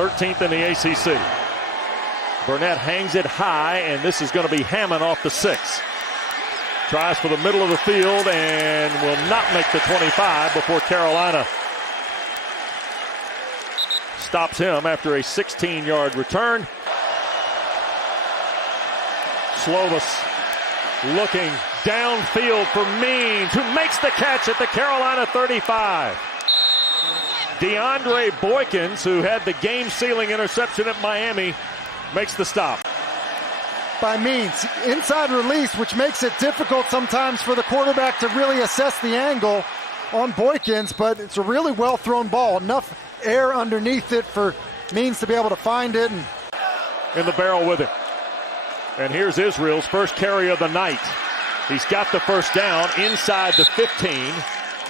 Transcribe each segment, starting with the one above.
13th in the ACC. Burnett hangs it high, and this is going to be Hammond off the 6. Tries for the middle of the field and will not make the 25 before Carolina stops him after a 16-yard return. Slovis looking downfield for Means, who makes the catch at the Carolina 35. DeAndre Boykins, who had the game-sealing interception at Miami, makes the stop. By Means, inside release, which makes it difficult sometimes for the quarterback to really assess the angle on Boykins, but it's a really well-thrown ball. Enough air underneath it for Means to be able to find it. And in the barrel with it. And here's Israel's first carry of the night. He's got the first down inside the 15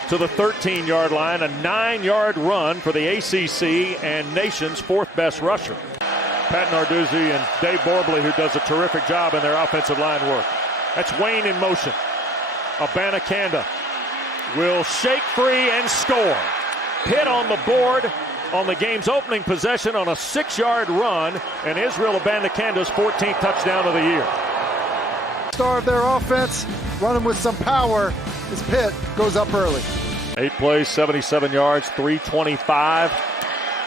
to the 13-yard line. A 9-yard run for the ACC and nation's fourth-best rusher. Pat Narduzzi and Dave Borbley, who does a terrific job in their offensive line work. That's Wayne in motion. Abanikanda will shake free and score. Pitt on the board on the game's opening possession on a 6-yard run, and Israel Abanikanda's 14th touchdown of the year. Star of their offense, running with some power as Pitt goes up early. 8 plays, 77 yards, 325.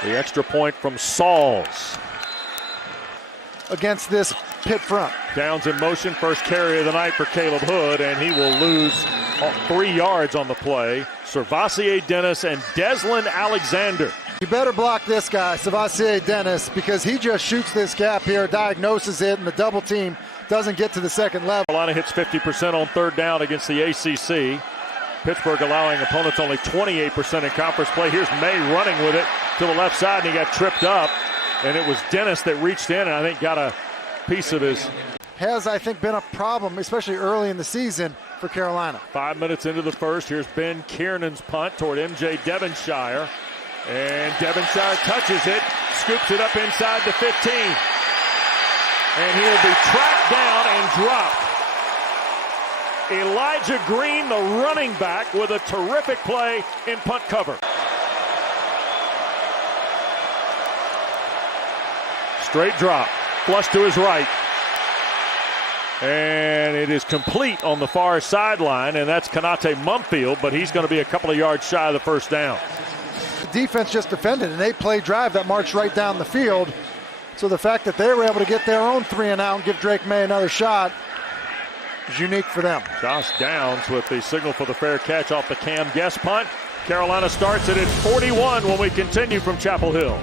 The extra point from Sauls. Against this Pitt front. Downs in motion, first carry of the night for Caleb Hood, and he will lose 3 yards on the play. Servassier Dennis and Deslin Alexander. You better block this guy, Servassier Dennis, because he just shoots this gap here, diagnoses it, and the double team doesn't get to the second level. Carolina hits 50% on third down against the ACC. Pittsburgh allowing opponents only 28% in conference play. Here's Maye running with it to the left side, and he got tripped up. And it was Dennis that reached in and I think got a piece of his. Has, I think, been a problem, especially early in the season for Carolina. 5 minutes into the first, here's Ben Kiernan's punt toward MJ Devonshire. And Devonshire touches it, scoops it up inside the 15. And he will be tracked down and dropped. Elijah Green, the running back, with a terrific play in punt cover. Straight drop, flush to his right. And it is complete on the far sideline, and that's Kanate Mumfield, but he's going to be a couple of yards shy of the first down. The defense just defended an 8-play drive that marched right down the field. So the fact that they were able to get their own 3 and out and give Drake Maye another shot is unique for them. Josh Downs with the signal for the fair catch off the Cam Guest punt. Carolina starts it at 41 when we continue from Chapel Hill.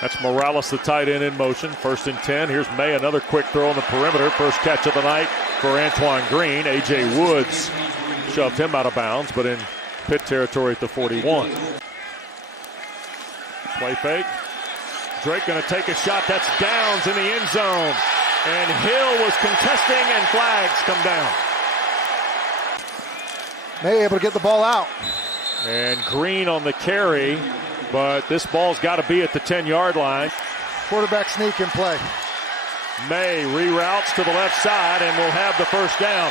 That's Morales, the tight end, in motion. 1st and 10. Here's Maye, another quick throw on the perimeter. First catch of the night for Antoine Green. A.J. Woods shoved him out of bounds, but in Pitt territory at the 41. Play fake. Drake going to take a shot. That's Downs in the end zone. And Hill was contesting, and flags come down. Maye able to get the ball out. And Green on the carry. But this ball's got to be at the 10-yard line. Quarterback sneak in play. Maye reroutes to the left side and will have the first down.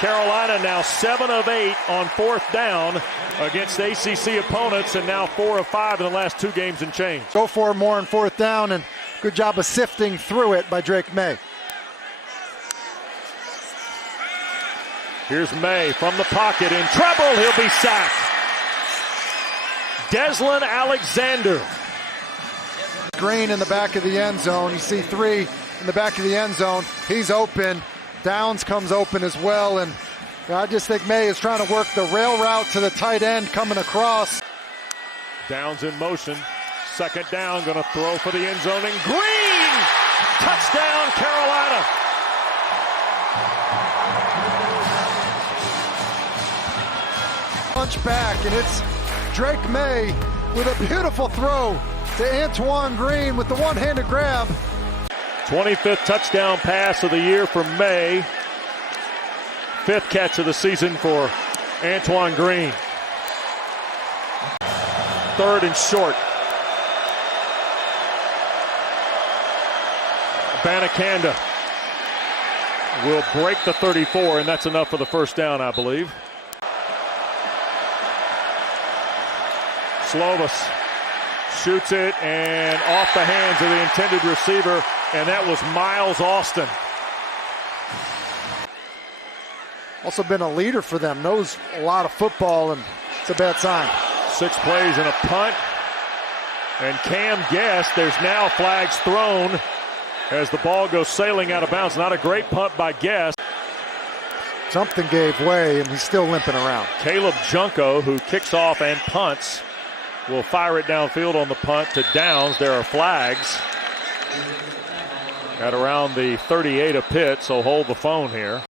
Carolina now 7 of 8 on 4th down against ACC opponents, and now 4 of 5 in the last 2 games and change. Go for more on 4th down, and good job of sifting through it by Drake Maye. Here's Maye from the pocket in trouble. He'll be sacked. Deslin Alexander. Green in the back of the end zone. You see 3 in the back of the end zone. He's open. Downs comes open as well. And I just think Maye is trying to work the rail route to the tight end coming across. Downs in motion. 2nd down. Going to throw for the end zone. And Green! Touchdown, Carolina. Punch back, and it's Drake Maye with a beautiful throw to Antoine Green with the one-handed grab. 25th touchdown pass of the year for Maye. 5th catch of the season for Antoine Green. 3rd and short. Abanikanda will break the 34, and that's enough for the first down, I believe. Slovis Shoots it and off the hands of the intended receiver, and that was Miles Austin. Also been a leader for them, knows a lot of football, and it's a bad sign. 6 plays and a punt. And Cam Guest, there's now flags thrown as the ball goes sailing out of bounds. Not a great punt by Guest. Something gave way, and he's still limping around. Caleb Junko, who kicks off and punts, will fire it downfield on the punt to Downs. There are flags at around the 38 of Pitt, so hold the phone here.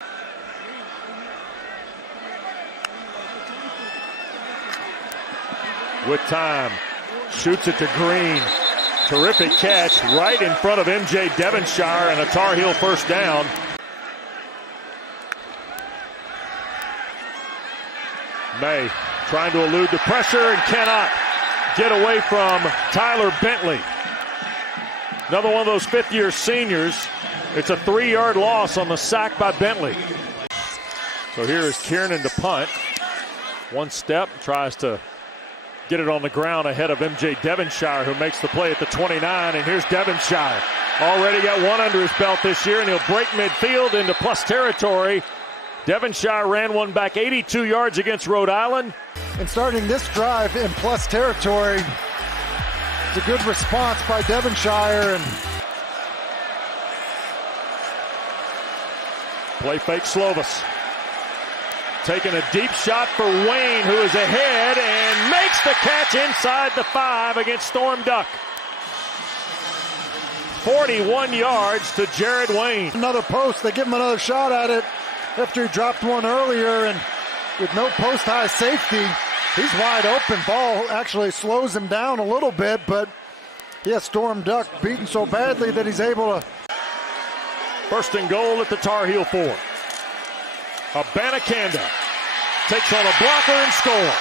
With time, shoots it to Green. Terrific catch right in front of MJ Devonshire, and a Tar Heel first down. Maye trying to elude the pressure and cannot get away from Tyler Bentley. Another one of those fifth-year seniors. It's a 3-yard loss on the sack by Bentley. So here is Kiernan to punt. One step, tries to get it on the ground ahead of MJ Devonshire, who makes the play at the 29. And here's Devonshire. Already got one under his belt this year, and he'll break midfield into plus territory. Devonshire ran one back 82 yards against Rhode Island. And starting this drive in plus territory, it's a good response by Devonshire. And play fake Slovis. Taking a deep shot for Wayne, who is ahead and makes the catch inside the 5 against Storm Duck. 41 yards to Jared Wayne. Another post, they give him another shot at it after he dropped one earlier, and with no post high safety, he's wide open. Ball actually slows him down a little bit, but he has Storm Duck beaten so badly that he's able to. First and goal at the Tar Heel 4. Abanikanda takes on a blocker and scores.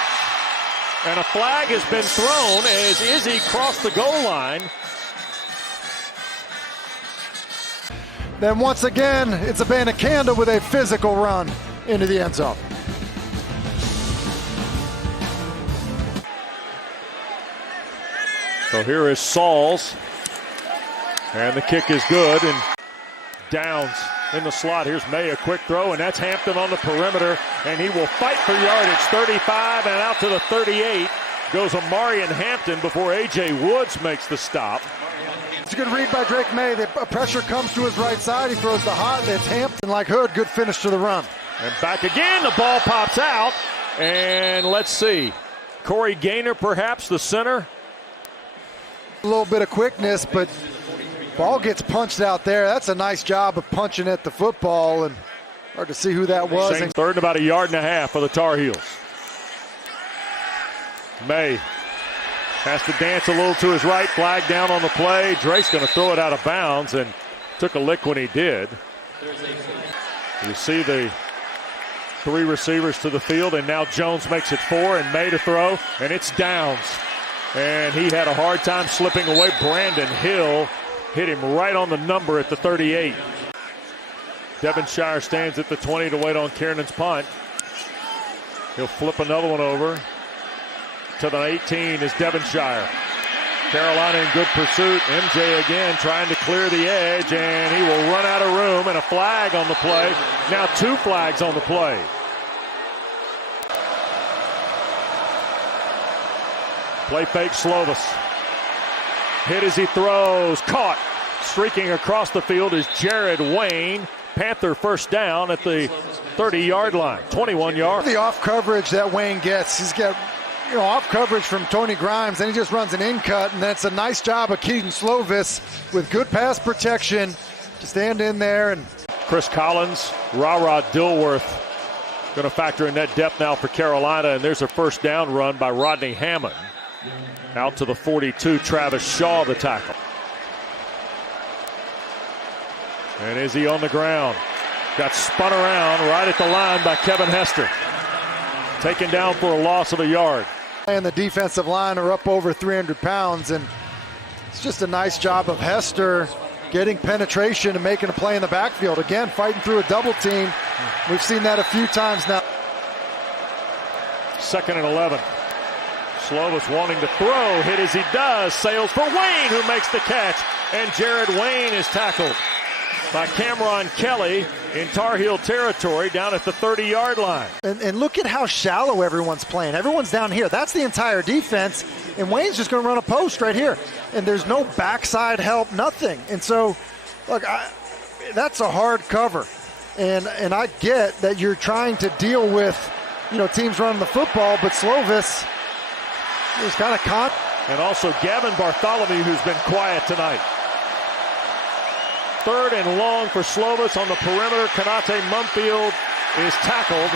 And a flag has been thrown as Izzy crossed the goal line. Then once again, it's Abanikanda with a physical run into the end zone. So here is Sauls. And the kick is good. And Downs in the slot. Here's Maye, a quick throw, and that's Hampton on the perimeter, and he will fight for yardage. 35 and out to the 38 goes Amarian Hampton before A.J. Woods makes the stop. It's a good read by Drake Maye. The pressure comes to his right side. He throws the hot. It's Hampton like Hood. Good finish to the run. And back again. The ball pops out. And let's see. Corey Gaynor, perhaps, the center. A little bit of quickness, but ball gets punched out there. That's a nice job of punching at the football, and hard to see who that was. Same third and about a yard and a half for the Tar Heels. Maye has to dance a little to his right. Flag down on the play. Drake's going to throw it out of bounds, and took a lick when he did. You see the 3 receivers to the field, and now Jones makes it 4, and Maye to throw, and it's Downs. And he had a hard time slipping away. Brandon Hill hit him right on the number at the 38. Devonshire stands at the 20 to wait on Kiernan's punt. He'll flip another one over. To the 18 is Devonshire. Carolina in good pursuit. MJ again trying to clear the edge, and he will run out of room, and a flag on the play. Now 2 flags on the play. Play fake Slovis. Hit as he throws. Caught. Streaking across the field is Jared Wayne. Panther first down at the 30-yard line. 21 yards. The off coverage that Wayne gets. He's got off coverage from Tony Grimes, and he just runs an in cut, and that's a nice job of Keaton Slovis with good pass protection to stand in there. And Chris Collins, Ra Dilworth going to factor in that depth now for Carolina, and there's a first down run by Rodney Hammond. Out to the 42, Travis Shaw, the tackle. And Izzy on the ground. Got spun around right at the line by Kevin Hester. Taken down for a loss of a yard. And the defensive line are up over 300 pounds, and it's just a nice job of Hester getting penetration and making a play in the backfield. Again, fighting through a double team. We've seen that a few times now. 2nd and 11. Slovis wanting to throw, hit as he does, sails for Wayne, who makes the catch, and Jared Wayne is tackled by Cameron Kelly in Tar Heel territory down at the 30-yard line. And look at how shallow everyone's playing. Everyone's down here. That's the entire defense, and Wayne's just going to run a post right here. And there's no backside help, nothing. And so, look, that's a hard cover. And I get that you're trying to deal with, teams running the football, but Slovis is kind of caught. And also Gavin Bartholomew, who's been quiet tonight. 3rd and long for Slovis on the perimeter. Kanate Mumfield is tackled,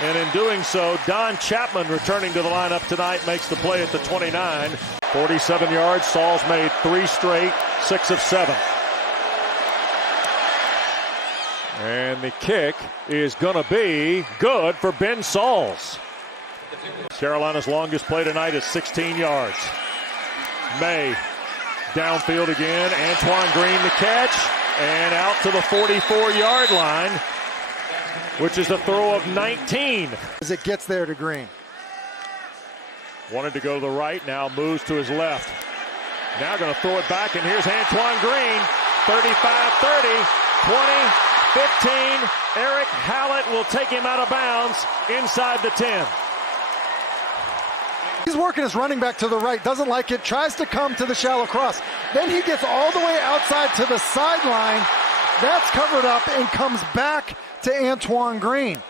and in doing so, Don Chapman, returning to the lineup tonight, makes the play at the 29. 47 yards. Saul's made 3 straight, 6 of 7. And the kick is going to be good for Ben Sauls. Carolina's longest play tonight is 16 yards. Maye downfield again. Antoine Green the catch. And out to the 44-yard line, which is a throw of 19. As it gets there to Green. Wanted to go to the right, now moves to his left. Now going to throw it back, and here's Antoine Green. 35-30, 20, 15. Eric Hallett will take him out of bounds inside the 10. He's working his running back to the right, doesn't like it, tries to come to the shallow cross. Then he gets all the way outside to the sideline. That's covered up and comes back to Antoine Green.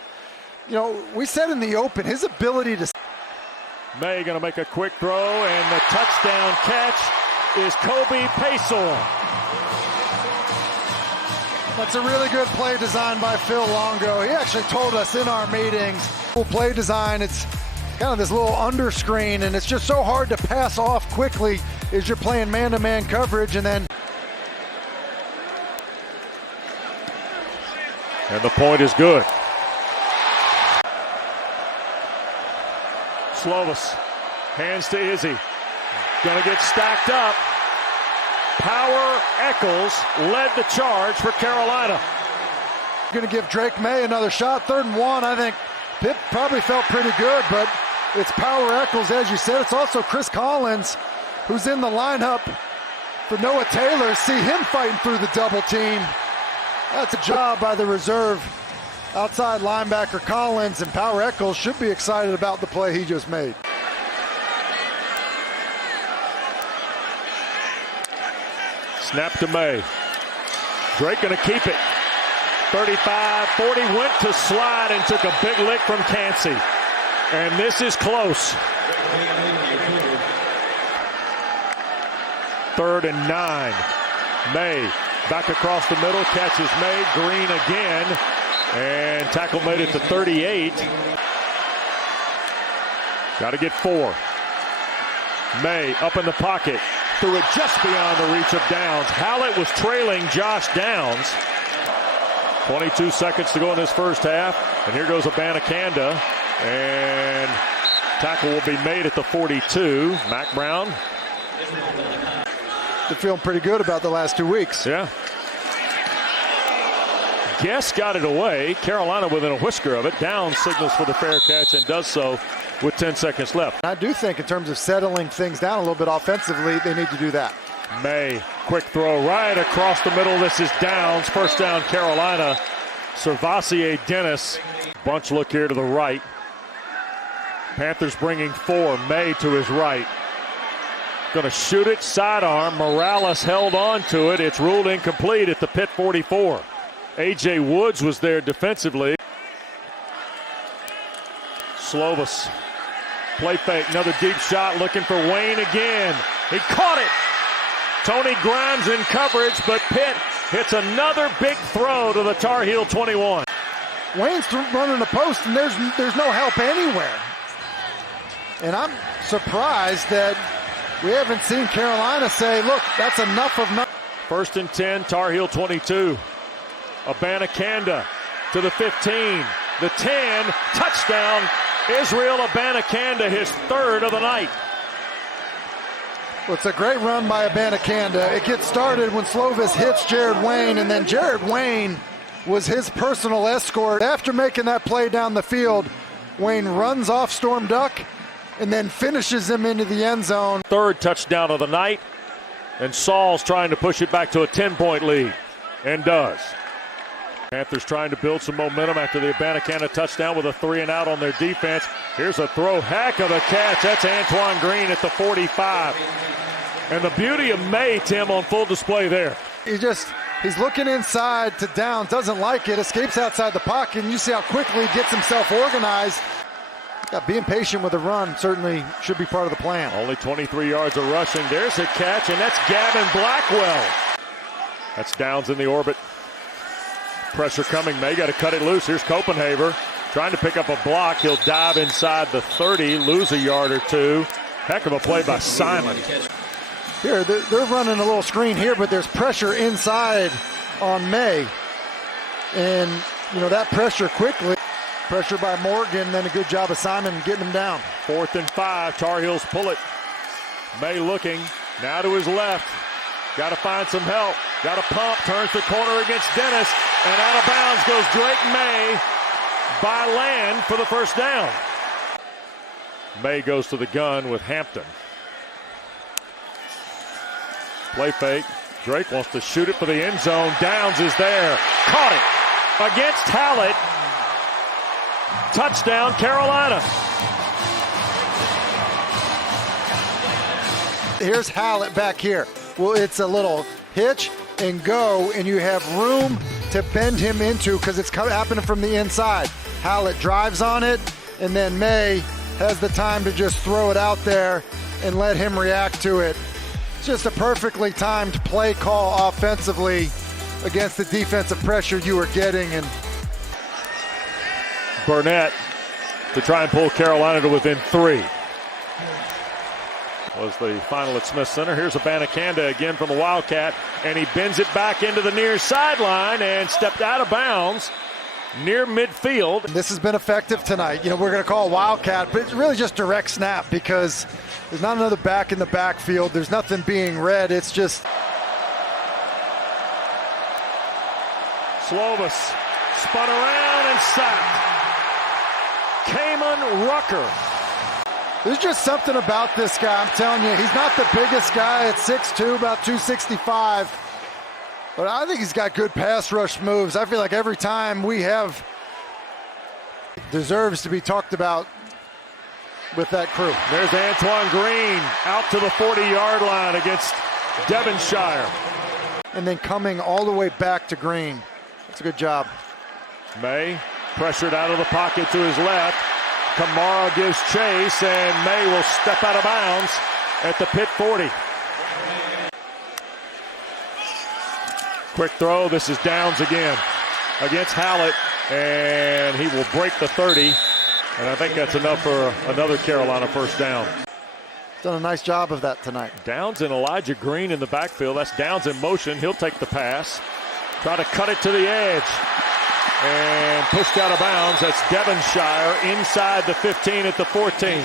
We said in the open, his ability to... Maye going to make a quick throw, and the touchdown catch is Kobe Paysorn. That's a really good play design by Phil Longo. He actually told us in our meetings, play design, it's kind of this little under screen, and it's just so hard to pass off quickly as you're playing man-to-man coverage, and then... And the point is good. Slovis, hands to Izzy. Gonna get stacked up. Power Eccles led the charge for Carolina. Gonna give Drake Maye another shot. 3rd and 1. I think Pitt probably felt pretty good, but it's Power Eccles, as you said. It's also Chris Collins, who's in the lineup for Noah Taylor. See him fighting through the double team. That's a job by the reserve outside linebacker Collins, and Power Eccles should be excited about the play he just made. Snap to Maye. Drake going to keep it. 35-40, went to slide and took a big lick from Cansey. And this is close. 3rd and 9. Maye back across the middle, catches Maye. Green again. And tackle made at the 38. Got to get 4. Maye up in the pocket. Threw it just beyond the reach of Downs. Hallett was trailing Josh Downs. 22 seconds to go in this first half. And here goes Abanikanda. And tackle will be made at the 42. Mac Brown. They're feeling pretty good about the last 2 weeks. Yeah. Guess got it away. Carolina within a whisker of it. Downs signals for the fair catch and does so with 10 seconds left. I do think in terms of settling things down a little bit offensively, they need to do that. Maye, quick throw right across the middle. This is Downs. First down, Carolina. Servassier Dennis. Bunch look here to the right. Panthers bringing 4. Maye to his right. Going to shoot it, sidearm. Morales held on to it. It's ruled incomplete at the Pitt 44. A.J. Woods was there defensively. Slovis. Play fake, another deep shot, looking for Wayne again. He caught it. Tony Grimes in coverage, but Pitt hits another big throw to the Tar Heel 21. Wayne's running the post, and there's no help anywhere. And I'm surprised that we haven't seen Carolina say, look, that's enough of nothing. 1st and 10, Tar Heel 22. Abanikanda to the 15, the 10, touchdown. Israel Abanikanda, his 3rd of the night. Well, it's a great run by Abanikanda. It gets started when Slovis hits Jared Wayne, and then Jared Wayne was his personal escort. After making that play down the field, Wayne runs off Storm Duck and then finishes him into the end zone. Third touchdown of the night, and Saul's trying to push it back to a 10-point lead, and does. Panthers trying to build some momentum after the Abanikanda touchdown with a 3-and-out on their defense. Here's a throw, heck of a catch. That's Antoine Green at the 45. And the beauty of Maye, Tim, on full display there. He's looking inside to Downs, doesn't like it, escapes outside the pocket, and you see how quickly he gets himself organized. Yeah, being patient with the run certainly should be part of the plan. Only 23 yards of rushing. There's a catch, and that's Gavin Blackwell. That's Downs in the orbit. Pressure coming. Maye got to cut it loose. Here's Copenhaver trying to pick up a block. He'll dive inside the 30, lose a yard or two. Heck of a play by Simon. Here, they're running a little screen here, but there's pressure inside on Maye. And, that pressure quickly. Pressure by Morgan, then a good job of Simon getting him down. 4th and 5. Tar Heels pull it. Maye looking. Now to his left. Got to find some help. Got to pump. Turns the corner against Dennis. And out of bounds goes Drake Maye by land for the first down. Maye goes to the gun with Hampton. Play fake. Drake wants to shoot it for the end zone. Downs is there. Caught it against Hallett. Touchdown, Carolina. Here's Hallett back here. Well, it's a little hitch and go, and you have room to bend him into because it's happening from the inside. Hallett drives on it, and then Maye has the time to just throw it out there and let him react to it. It's just a perfectly timed play call offensively against the defensive pressure you were getting. And Burnett to try and pull Carolina to within 3. Was the final at Smith Center. Here's Abanikanda again from the Wildcat, and he bends it back into the near sideline and stepped out of bounds near midfield. This has been effective tonight. We're going to call a Wildcat, but it's really just direct snap because there's not another back in the backfield. There's nothing being read. It's just Slovis spun around and sacked. Kamen Rucker. There's just something about this guy. I'm telling you, he's not the biggest guy at 6'2", about 265. But I think he's got good pass rush moves. I feel like every time we have, deserves to be talked about with that crew. There's Antoine Green out to the 40-yard line against Devonshire. And then coming all the way back to Green. That's a good job. Maye pressured out of the pocket to his left. Kamara gives chase, and Maye will step out of bounds at the Pitt 40. Quick throw. This is Downs again against Hallett, and he will break the 30. And I think that's enough for another Carolina first down. Done a nice job of that tonight. Downs and Elijah Green in the backfield. That's Downs in motion. He'll take the pass. Try to cut it to the edge. And pushed out of bounds. That's Devonshire inside the 15 at the 14.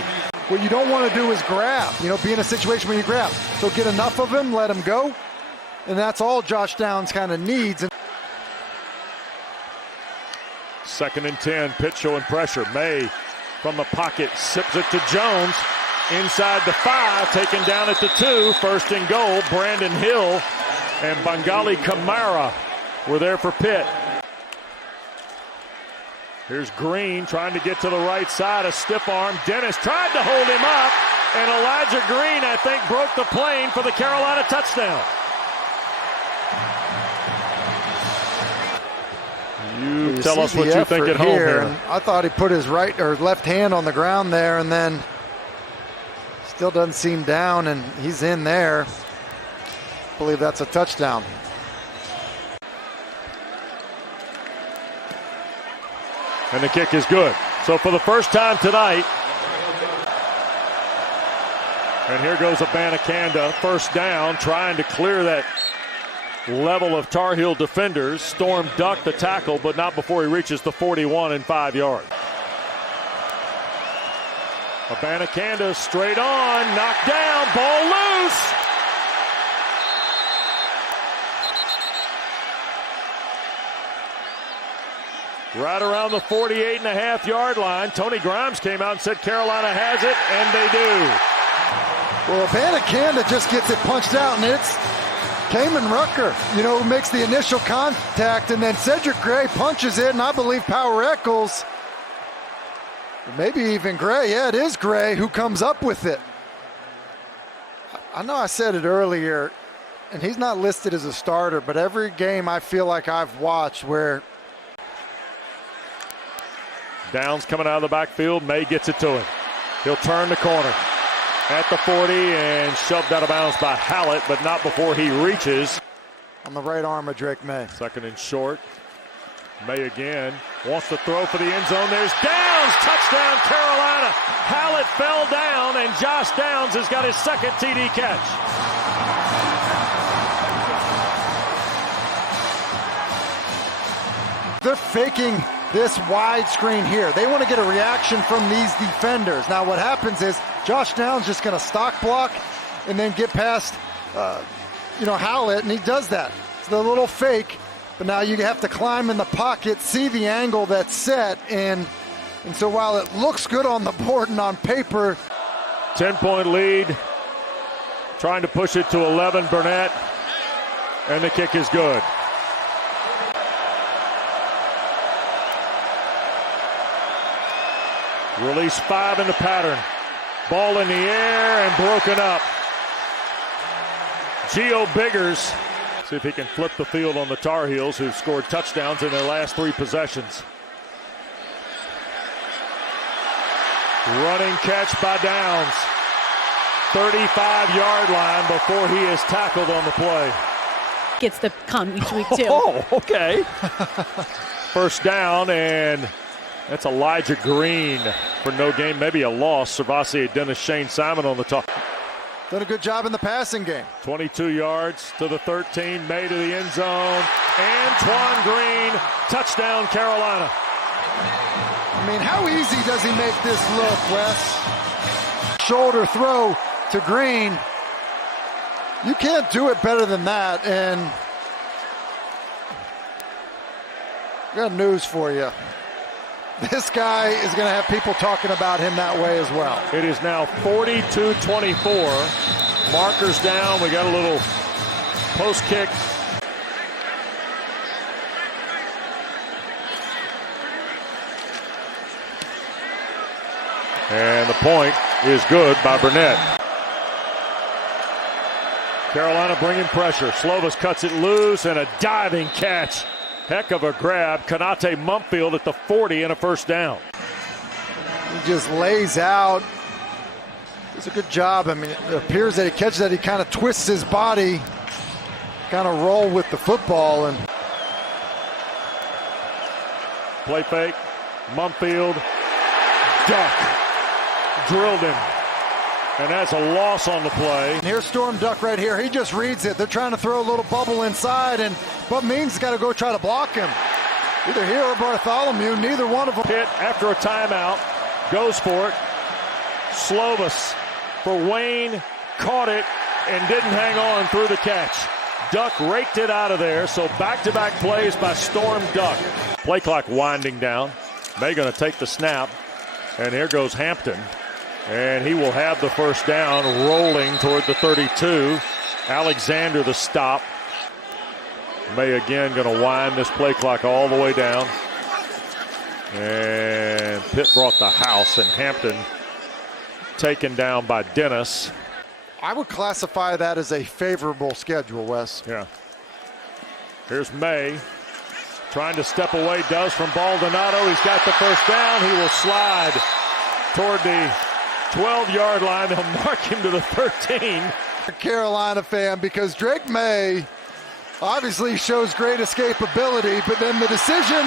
What you don't want to do is grab. Be in a situation where you grab. So get enough of him, let him go. And that's all Josh Downs kind of needs. 2nd and 10. Pitt showing pressure. Maye from the pocket sips it to Jones. Inside the 5. Taken down at the 2. 1st and goal. Brandon Hill and Bangali Kamara were there for Pitt. Here's Green trying to get to the right side. A stiff arm. Dennis tried to hold him up. And Elijah Green, I think, broke the plane for the Carolina touchdown. You tell us what you think at home here. I thought he put his right or left hand on the ground there, and then still doesn't seem down, and he's in there. I believe that's a touchdown. And the kick is good. So for the first time tonight, and here goes Abanikanda, first down, trying to clear that level of Tar Heel defenders. Storm ducked the tackle, but not before he reaches the 41 and 5 yards. Abanikanda straight on, knocked down, ball loose. Right around the 48.5-yard line. Tony Grimes came out and said Carolina has it, and they do. Well, Abanikanda just gets it punched out, and it's Kamen Rucker, who makes the initial contact, and then Cedric Gray punches it, and I believe Power Eccles, maybe even Gray, yeah, it is Gray who comes up with it. I know I said it earlier, and he's not listed as a starter, but every game I feel like I've watched where Downs coming out of the backfield. Maye gets it to him. He'll turn the corner at the 40 and shoved out of bounds by Hallett, but not before he reaches. On the right arm of Drake Maye. Second and short. Maye again wants to throw for the end zone. There's Downs. Touchdown, Carolina. Hallett fell down, and Josh Downs has got his second TD catch. They're faking this wide screen here. They want to get a reaction from these defenders. Now what happens is Josh Downs just going to stock block and then get past Hallett, and he does that. It's the little fake, but now you have to climb in the pocket, see the angle that's set, and so while it looks good on the board and on paper. 10-point lead, trying to push it to 11, Burnett, and the kick is good. Release 5 in the pattern. Ball in the air and broken up. Gio Biggers. See if he can flip the field on the Tar Heels, who've scored touchdowns in their last 3 possessions. Running catch by Downs. 35-yard line before he is tackled on the play. Gets the come each week, too. Oh, okay. First down, and that's Elijah Green for no gain, maybe a loss. Servasi, Dennis, Shane Simon on the top. Done a good job in the passing game. 22 yards to the 13, Maye to the end zone. Antoine Green, touchdown Carolina. I mean, how easy does he make this look, Wes? Shoulder throw to Green. You can't do it better than that, and I got news for you. This guy is going to have people talking about him that way as well. It is now 42-24. Markers down. We got a little post kick. And the point is good by Burnett. Carolina bringing pressure. Slovis cuts it loose, and a diving catch. Heck of a grab. Kanate Mumpfield at the 40 and a first down. He just lays out. Does a good job. I mean, it appears that he catches that. He kind of twists his body, kind of roll with the football. And play fake. Mumpfield. Duck. Drilled him. And that's a loss on the play. And here's Storm Duck right here. He just reads it. They're trying to throw a little bubble inside, and but Means got to go try to block him. Either here or Bartholomew, neither one of them. Pitt, after a timeout, goes for it. Slovis for Wayne, caught it and didn't hang on through the catch. Duck raked it out of there, so back-to-back plays by Storm Duck. Play clock winding down. Maye going to take the snap, and here goes Hampton. And he will have the first down, rolling toward the 32. Alexander the stop. Maye again going to wind this play clock all the way down. And Pitt brought the house, and Hampton taken down by Dennis. I would classify that as a favorable schedule, Wes. Yeah. Here's Maye. Trying to step away, does from Baldonado. He's got the first down. He will slide toward the 12-yard line. They'll mark him to the 13. Carolina fan, because Drake Maye obviously shows great escapability, but then the decision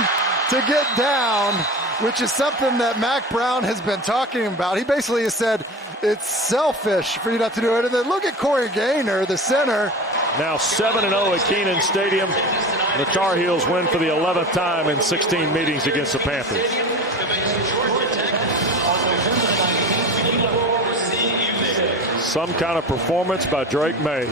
to get down, which is something that Mac Brown has been talking about. He basically has said it's selfish for you not to do it. And then look at Corey Gaynor, the center. Now 7-0 at Kenan Stadium. The Tar Heels win for the 11th time in 16 meetings against the Panthers. Some kind of performance by Drake Maye.